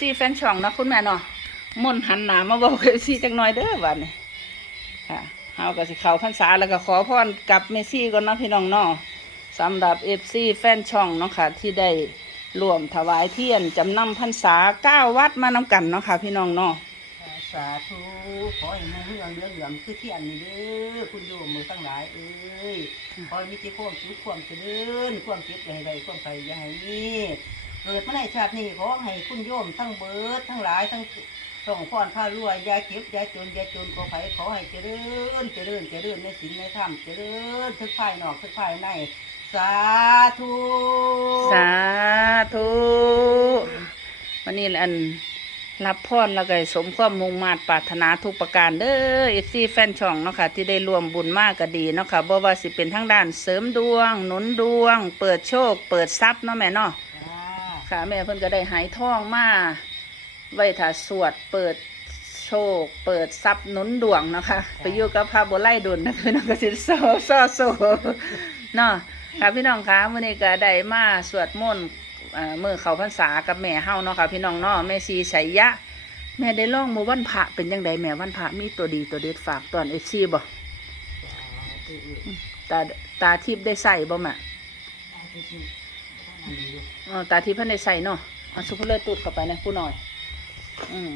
ซีแฟนช่องเนาะคุณแม่เนาะมนหันหนามาบอกเอฟซีจังหน่อยเด้อวันนี้ค่ะเฮาก็สิเข้าพรรษาแล้วก็ขอพรกับเมซี่ก่อนเนาะพี่น้องเนาะสำหรับเอฟซีแฟนช่องเนาะค่ะ ที่ได้รวมถวายเทียนจำนำพรรษาเก้าวัดมานำกันเนาะค่ะ พี่น้องเนาะสาธุขอให้มันเรื่องเรื่องเหลืองคือเทียนนี่เด้อคุณโยมมือทั้งหลายเอ้ยขอให้มีที่ความสุขความเจริญความเจ็บอย่าให้ใดความไปอย่าให้มี เกิดมาในชาตินี้ขอให้คุณโยมทั้งเบิดทั้งหลายทั้งส่งพรข้ารวยอยาเจ็บยาจนยาจนขอไผขอให้เจริญเจริญเจริญในศีลในธรรมเจริญทั้งภายนอกทั้งภายใน สาธุสาธุวันนี้อันรับพรแล้วก็สมความมุ่งมาตรปรารถนาทุกประการเด้อเอฟซีแฟนช่องเนาะค่ะที่ได้รวมบุญมากก็ดีเนาะค่ะบ่ว่าสิเป็นทั้งด้านเสริมดวง หนุนดวง เปิดโชค เปิดทรัพย์เนาะแม่เนาะจ้า ค่ะ แม่เพิ่นก็ได้หายทองมาไว้ถ้าสวดเปิดโชค เปิดทรัพย์หนุนดวงเนาะคะ ไปอยู่กับพระบัวไล่ดุลนะพี่น้องก็สิโซโซโซเนาะค่ะพี่น้องคะมื้อนี้ก็ได้มาสวดมนต์เอ่อมื้อเข้าพรรษากับแม่เฮาเนาะค่ะพี่น้องเนาะแม่ชีชัยยะ แม่ได้ลองมื้อวันพระเป็นจังไดแม่วันพระมีตัวดีตัวเด็ดฝากตอน FC บ่สาธุตาตาทิพย์ได้ใส่บ่แม่สาธุ อันนี้อยู่อ๋อตาทิพย์เพิ่นได้ใส่เนาะเอาซุปเปอร์เลอร์ตูดเข้าไปนะผู้น้อย อืม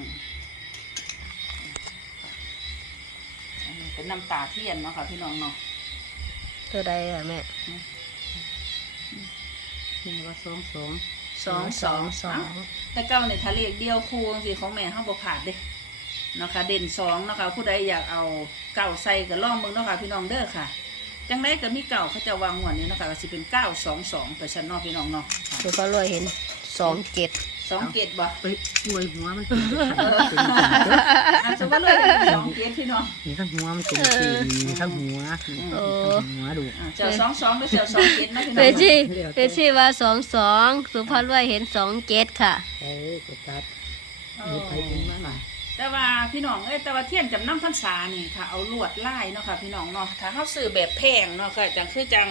อันนี้เป็นน้ำตาเทียนเนาะค่ะพี่น้องเนาะตัวใดอะแม่นี่ว่าสองสองสองสองสองเอ้าแต่เก้าในทะเลขเดียวคูจังสิของแม่ห้าบ่ขาดเด้เนาะค่ะเด่นสองเนาะค่ะผู้ใดอยากเอาเก้าใส่ก็ล่องมึงเนาะค่ะพี่น้องเด้อค่ะ จังไดก็มีเก่าเขาจะวางหัวนี้เนาะค่ะก็สิเป็นเก้าสองสองแต่ฉันเนาะพี่น้องเนาะคือก็รวยเห็นสองเจ็ดสองเกตบ่ไปอวยหัวมันเป็นอะสมมติเลยสองเกตพี่น้องนี่ทั้งหัวมันเป็นสีนี่ทั้งหัวโอ้หัวดูอะเจ้าสองสองหรือเจ้าสองเกตนะพี่น้เปองชี่เปชี่ว่าสองสองสุภาพรวยเห็นสองเจ็ดค่ะใช้กดตัดเอมีอไปเป็นมาหน่อย แต่ว่าพี่น้องเอ้ยแต่ว่าเทียนจำน้ำพรรษานี่ค่ะเอาลวดลายเนาะค่ะพี่น้องเนาะถ้าเขาซื้อแบบแพงเนาะค่ะจังคือจัง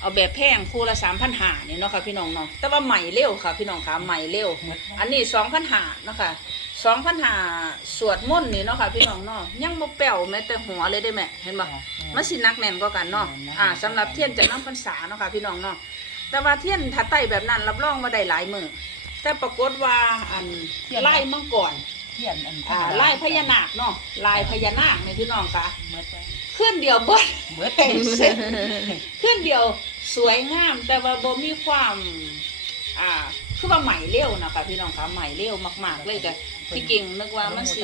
เอาแบบแพงคู่ละสามพันหานี่เนาะค่ะพี่น้องเนาะแต่ว่าใหม่เร็วค่ะ พี่น้องค่ะใหม่เร็ว อันนี้สองพันหาเนาะค่ะสองพันหาสวดมนต์นี่เนาะค่ะพี่น้องเนาะยังบ่แป้วแม้แต่หัวเลยได้แม่เห็นบ่มันสิหนักแน่นกว่ากันเนาะอ่าสำหรับเทียนจำน้ำพรรษาเนาะค่ะพี่น้องเนาะแต่ว่าเทียนถ้าไต่แบบนั้นรับรองมาได้หลายมือแต่ปรากฏว่าอันไล่มังกร เทียนอันอ่าลายพญานาคเนาะลายพญานาคนี่พี่น้องคะเมื่อขึ้นเดียวเบิดเมื่อเสร็จขึ้นเดียวสวยงาม แต่ว่าบ่มีความ อ่า คือว่าใหม่เร็วนะคะพี่น้องคะใหม่เร็วมาก ๆ เลยก็ที่กิ่งนึกว่ามันสิ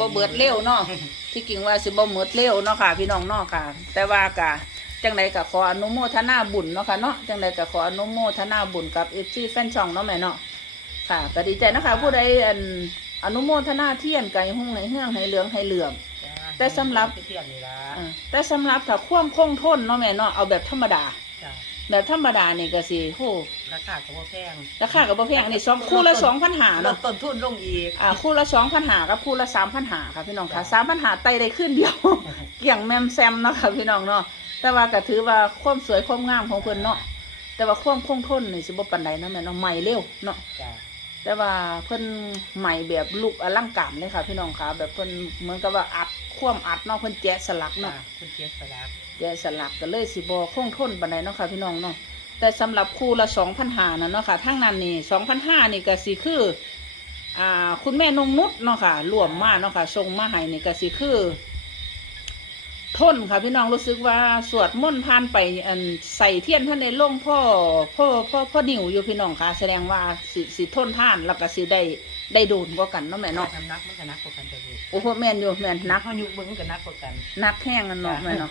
บ่เบิดเร็วเนาะที่กิ่งว่าสิบ่เบิดเร็วเนาะค่ะ พี่น้องเนาะค่ะ แต่ว่ากะจังใดก็ขออนุโมทนาบุญเนาะค่ะเนาะจังใดก็ขออนุโมทนาบุญกับ FC แฟนช่องเนาะแม่เนาะค่ะก็ดีใจนะคะผู้ใดอัน อนุโมทนาเทียนไก่หุ้งให้เฮืองให้เหลืองให้เหลื่อมแต่สำหรับ เทียนนี่ละอ่าแต่สำหรับถ้าคว่ำคงทนเนาะแม่เนาะเอาแบบธรรมดา จ้ะแบบธรรมดานี่ก็สิโหราคาก็บ่แพงราคาก็บ่แพงอันนี้สองคู่ละสองพันหาลเนาะดต้นทุนลงอีก อ่าคู่ละสองพันหากับคู่ละสามพันหาค่ะพี่น้องค่ะสามพันหาไตได้ขึ้นเดียว เกี่ยงแมมแซมเนาะค่ะพี่น้องเนาะแต่ว่าก็ถือว่าความสวยความงามของเพิ่นเนาะแต่ว่าความคงทนนี่สิบ่ปานใดเนาะแม่เนาะใหม่เร็วเนาะ จ้ะ แต่ว่าเพิ่นใหม่แบบลุกอลังการเลยค่ะ พี่น้องค่ะ แบบเพิ่นเหมือนกับว่าอัดความอัดเนาะเพิ่นแกะสลักจ้ะเนาะคุณเจี๊ยบสลับแกะสลักก็เลยสิบอคงทนบันไดเนาะค่ะ พี่น้องเนาะแต่สำหรับคู่ละสองพันหานะเนาะค่ะทั้งนั้นนี่สองพันห้านี่ก็สิคืออ่าคุณแม่นงนุชเนาะค่ะรวมมาเนาะค่ะทรงมาให้นี่ก็สิคือ ทนค่ะพี่น้องรู้สึกว่าสวดมนต์ผ่านไปอันใส่เทียนท่านในล่งพ่อพ่อพ่อพ่อนิ่วอยู่พี่น้องค่ะ แสดงว่าสิสิทนท่านแล้วก็สิได้ได้โดนกว่ากันเนาะแม่เนาะทำนักมันก็นักกว่ากันจะดูโอ้โหแม่นอยู่แม่นนักเขายุกเบิ้งก็นักกว่ากันนักแห้งกันเนาะจ้ะแม่เนาะ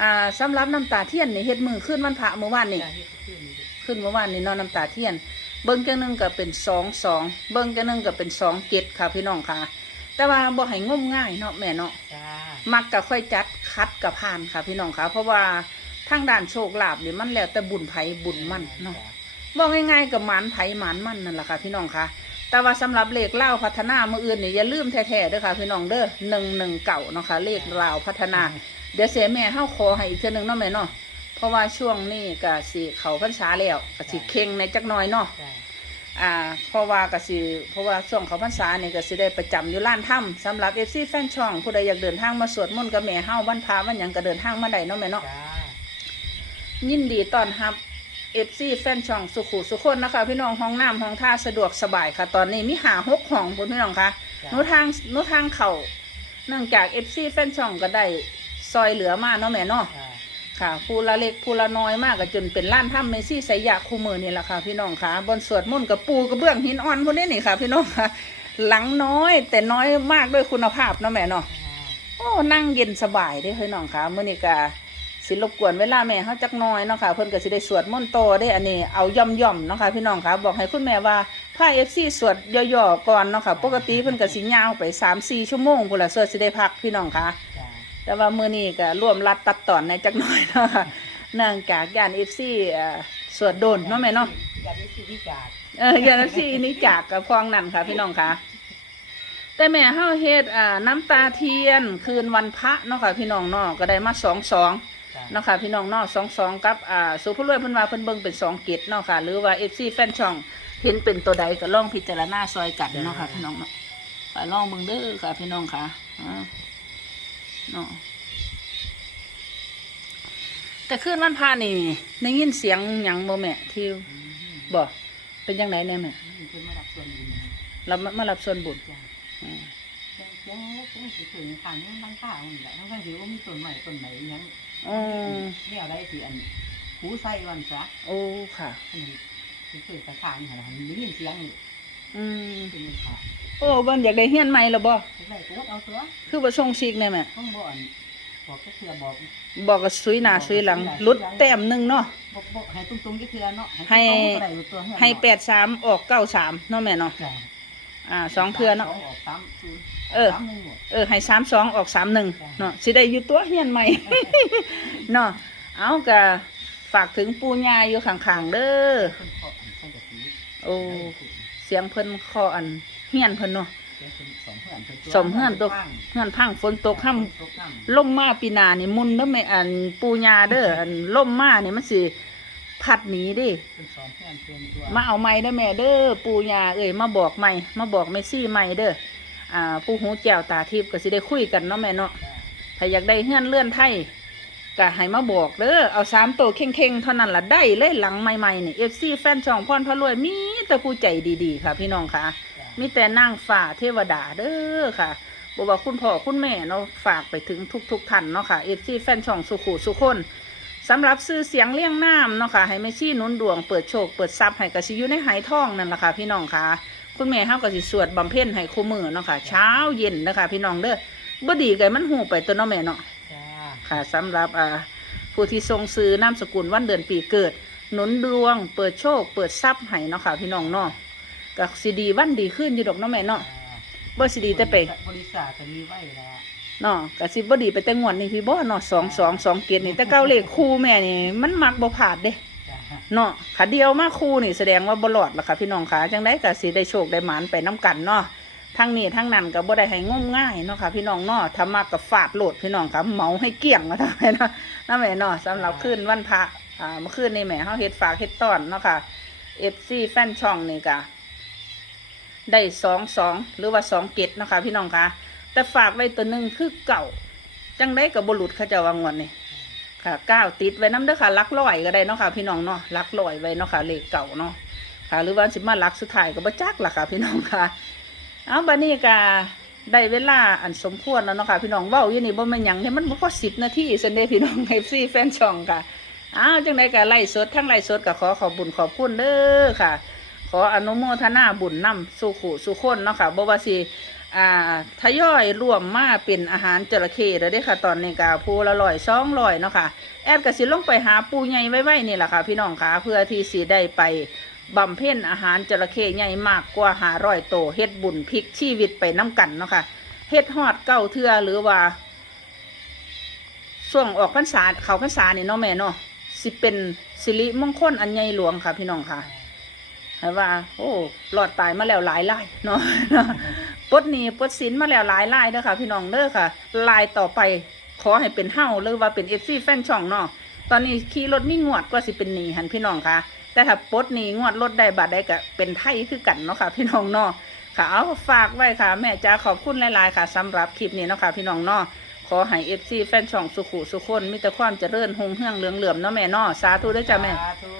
อ่าสำหรับน้ำตาเทียนนี่เฮ็ดมือขึ้นวันพระเมื่อวานนี่จ้ะเฮ็ดขึ้นนี่ดิขึ้นเมื่อวานนี่เนาะน้ำตาเทียน เบิ้งจังหนึงก็เป็นสองสองเบิ้งจังหนึงก็เป็นสองเจ็ดค่ะพี่น้องค่ะ แต่ว่าบ่ให้งมง่ายเนาะแม่เนาะจ้ามักก็ค่อยจัดคัดกับพานค่ะพี่น้องค่ะ เพราะว่าทางด้านโชคลาภนี่มันแล้วแต่บุญไผบุญมันเนาะบอกง่ายๆกับหมานไผ่หมานมันนั่นแหละค่ะ พี่น้องค่ะ แต่ว่าสำหรับเลขเล่าวพัฒนาเมื่ออื่นนี่อย่าลืมแท้ๆเด้อค่ะ พี่น้องเด้อหนึ่งหนึ่งเก่าเนาะค่ะเลขลาวพัฒนา เดี๋ยวเสียแม่เฮาขอให้อีกเทื่อหนึงเนาะแม่เนาะเพราะว่าช่วงนี้ก็สิเขาพรรษาแล้วก็สิเข่งในจักหน่อยเนาะจ้า อ่าเพราะว่าก็สิเพราะว่าช่วงเขาพรรษาเนี่ยก็สิได้ประจำอยู่ร้านถ้ำสำหรับ FC แฟนช่องผู้ใดอยากเดินทางมาสวดมนต์กับแม่เฮาวันพระวันหยังก็เดินทางมาได้เนาะแม่เนาะจ้ายินดีต้อนรับ FC แฟนช่องสุขุสุคนนะคะ พี่น้องห้องน้ำห้องท่าสะดวกสบายค่ะ ตอนนี้มีหาหกห้องคุณพี่น้องคะจ้าหนูทางหนูทางเขาเนื่องจาก FC แฟนช่องก็ได้ซอยเหลือมาเนาะแม่เนาะ จ้า ค่ะผู้ละเล็กผู้ละน้อยมากก็จนเป็นล้านถ้ำเมซี่ไสยะคู่มือนี่แหละค่ะ พี่น้องค่ะบนสวดมนต์กับปูกระเบื้องหินอ่อนพวกนี้นี่ค่ะ พี่น้องค่ะ หลังน้อยแต่น้อยมากด้วยคุณภาพเนาะแม่เนาะโอ้นั่งเย็นสบายเด้เฮ้ยน้องค่ะมื้อนี้ก็สิรบกวนเวลาแม่เฮาจักน้อยเนาะค่ะเพิ่นก็สิได้สวดมนต์โตได้อันนี้เอาย่อมๆเนาะค่ะพี่น้องค่ะบอกให้คุณแม่ว่าพา FC สวดย่อๆก่อนเนาะค่ะปกติเพิ่นก็สิยาวไป3-4ชั่วโมงพุ่นละสวดสิได้พักพี่น้องค่ะจ้า แต่ว่ามื้อนี้ก็ร่วมรัดตัดตอนในจักหน่อยเนาะค่ะเนื่องจากย่าน FC เอ่อสวดโดนเนาะแม่เนาะอยากได้สิวิจารณ์เอออย่างนั้นสินี่จากกับพองนั่นค่ะ พี่น้องค่ะแต่แม่เฮาเฮ็ดอ่าน้ำตาเทียนคืนวันพระเนาะค่ะ พี่น้องเนาะก็ได้มาสองสองจ้าเนาะค่ะพี่น้องเนาะสองสองกับอ่าสุภาพรวยเพิ่นว่าเพิ่นเบิ่งเป็นสองเกตเนาะค่ะ หรือว่า FC แฟนช่องเห็นเป็นตัวใดก็ลองพิจารณาซอยกันเนาะค่ะพี่น้องเนาะก็ลองเบิ่งเด้อค่ะพี่น้องค่ะอ่า เนาะแต่คืนวันพระนี่ได้ยินเสียงหยังบ่แม่ที่บ่เป็นจังไดแน่แม่นี่คือมารับส่วนบุญเรามามารับส่วนบุญจ้าอืมเจ๊เจ๊เจ๊สิถึงทางนี้ตั้งข้าวนี่แหละทั้งที่ว่ามีต้นใหม่ต้นไหนยังอืมนี่อะไรสิอันหูใส่วันซะโอ้ค่ะอันนี้คือคือกระถางค่ะมันได้ยินเสียงนี่อืมคือมันค่ะ โอ้บ้านอยากได้เฮียนใหม่แล้วบ่ได้ตัวเอาตัวคือบ่ส่งซีกแน่แม่ต้องบอกอันบอกก็คือบอกบอกกับซุยหน้าซุยหลังลุดแต้มหนึงเนาะบอกบอกให้ตรงๆก็คือเนาะให้ตรงๆก็ได้อยู่ตัวให้แปดสามออกเก้าสามเนาะแม่เนาะจ้ะอ่าสองเทือเนาะสองออกสามศูนย์เออสามหนึ่งหมดเออ ให้สามสองออกสามหนึ่งเนาะสิได้อยู่ตัวเฮียนใหม่เนาะเอากะฝากถึงปูญาอยู่ข้างๆเด้อคนเคาะอันใส่กะทิโอ้ เสียงเพิ่นเคออัน เฮียนเพิ่นเนาะเดี๋ยวเป็นสองเพื่อนเป็นตัวสมเฮือนตัวข้างเฮือนพังฝนตกค่ำตกข้างล่มมาปีหนานี่มุนเด้อแม่อันปูญาเด้ออันล่มมานี่มันสิพัดหนีเดิเป็นสองเพื่อนเป็นตัวมาเอาไม้เด้อแม่เด้อปูญาเอ้ยมาบอกไม้มาบอกแม่ซี่ไม้เด้ออ่าผู้หูแก้วตาทิพย์ก็สิได้คุยกันเนาะแม่เนาะจ้ะถ้าอยากได้เฮือนเลื่อนไทยก็ให้มาบอกเด้อเอาสามตัวเข่งๆเท่านั้นละได้เลยหลังใหม่ๆนี่เอฟซีแฟนช่องพรพระรวยมีแต่ผู้ใจดีๆค่ะพี่น้องค่ะจ้ะ มีแต่นางฝ่าเทวดาเด้อค่ะบอกว่าคุณพ่อคุณแม่เนาะฝากไปถึงทุกๆท่านเนาะค่ะเอฟซีแฟนช่องสุขุสุคนสำหรับซื้อเสียงเลี้ยงน้ำเนาะค่ะให้แม่ชี้หนุนดวงเปิดโชคเปิดทรัพย์ให้กระชิอยู่ในหายทองนั่นแหละค่ะพี่น้องค่ะ คุณแม่เฮาก็สิสวดบำเพ็ญให้คู่มือเนาะค่ะเช้าเย็นนะคะพี่น้องเด้อบ่ดีไกมันหูไปตัวเนาะแม่เนาะจ้าค่ะสำหรับอ่าผู้ที่ทรงซื้อนามสกุลวันเดือนปีเกิดหนุนดวง เปิดโชค เปิดทรัพย์ให้เนาะค่ะพี่น้องเนาะ ก็สิดีวันดีขึ้นอยู่ดอกเนาะแม่เนาะบ่สิดีแต่ไปบริษัทจะมีไว้แล้วเนาะก็สิบ่ดีไปแต่งวดนี่พี่บ่เนาะสองสองสองเกียรนี่แต่เก้าเลขคู่แม่นี่มันมักบ่ผาดเด้จ้าเนาะขาเดียวมาคู่นี่แสดงว่าบ่รอดล่ะค่ะพี่น้องค่ะจังไดก็สิได้โชคได้หมานไปน้กันเนาะทั้งนี้ทั้งนั้นก็บ่ได้ให้งมง่ายเนาะค่ะพี่น้องเนาะถ้ามักก็ฟาดโลดพี่น้องค่ะเหมาให้เกลี้ยงมาทำไมเนาะนั่นแหละเนาะสำหรับคืนวันพระอ่าเมื่อคืนนี่แหม่เฮาเฮ็ดฝากเฮ็ดต้อนเนาะค่ะ FC แฟนช่องนี่ก็ ได้สองสองหรือว่าสองเกตนะคะ พี่น้องคะแต่ฝากไว้ตัวหนึ่งคือเก่า จังได้กับบรุษเขาจะวางวนนี่ค่ะเก้าติดไว้น้ำเด้อค่ะลักลอยก็ได้เนาะค่ะ พี่น้องเนาะลักลอยไว้เนาะค่ะเลขเก่าเนาะค่ะ หรือว่าสิมาลักสุดท้ายก็บ่จักล่ะค่ะ พี่น้องค่ะเอาบัดนี้ก็ได้เวลาอันสมควรแล้วเนาะค่ะพี่น้องเว้าอยู่นี่บ่แม่นหยังเนี่ยมันบ่พอ10นาทีซันเด้พี่น้อง FC แฟนช่องค่ะอ้าวจังไดก็ไล่สดทั้งไล่สดก็ขอขอบบุญขอบคุณเด้อค่ะ ขออนุโมทนาบุญนำสู่ขู่สู่คนเนาะค่ะบ่ว่าสิอ่าทยอยรวมมาเป็นอาหารจระเข้แล้วเด้ค่ะ ตอนนี้ก็ผู้ละร้อยสองร้อยเนาะค่ะ แอดก็สิลงไปหาปูใหญ่ไว้ๆนี่แหละค่ะ พี่น้องค่ะเพื่อที่สิได้ไปบำเพ็ญอาหารจระเข้ใหญ่มากกว่าหาร้อยโตเฮ็ดบุญพลิกชีวิตไปน้กันเนาะค่ะเฮ็ดฮอดเก้าเทือหรือว่าช่วงออกพรรษาเขาพรรษานี่เนาะแม่เนาะสิเป็นสิริมงคลอันใหญ่หลวงค่ะ พี่น้องค่ะ ว่า โอ้หลอดตายมาแล้วหลายไล่เนาะปดหนี้ปดสินมาแล้วหลายไล่เด้อค่ะ พี่น้องเด้อค่ะลายต่อไปขอให้เป็นเฮ้าหรือว่าเป็นเอฟซีแฟนช่องเนาะตอนนี้ขี่รถมีงวดก็สิเป็นหนีหันพี่น้องค่ะ แต่ถ้าปดหนี้งวดลดได้บาทได้ก็เป็นไทยคือกันเนาะค่ะ พี่น้องเนาะค่ะเอาฝากไว้ค่ะ แม่จ้าขอบคุณหลายๆค่ะสำหรับคลิปนี้เนาะค่ะ พี่น้องเนาะขอให้เอฟซีแฟนช่องสุขุสุขคนมีแต่ความเจริญหงเฮืองเหลืองเหลื่อมเนาะแม่เนาะสาธุด้วยจ้าแม่สาธุ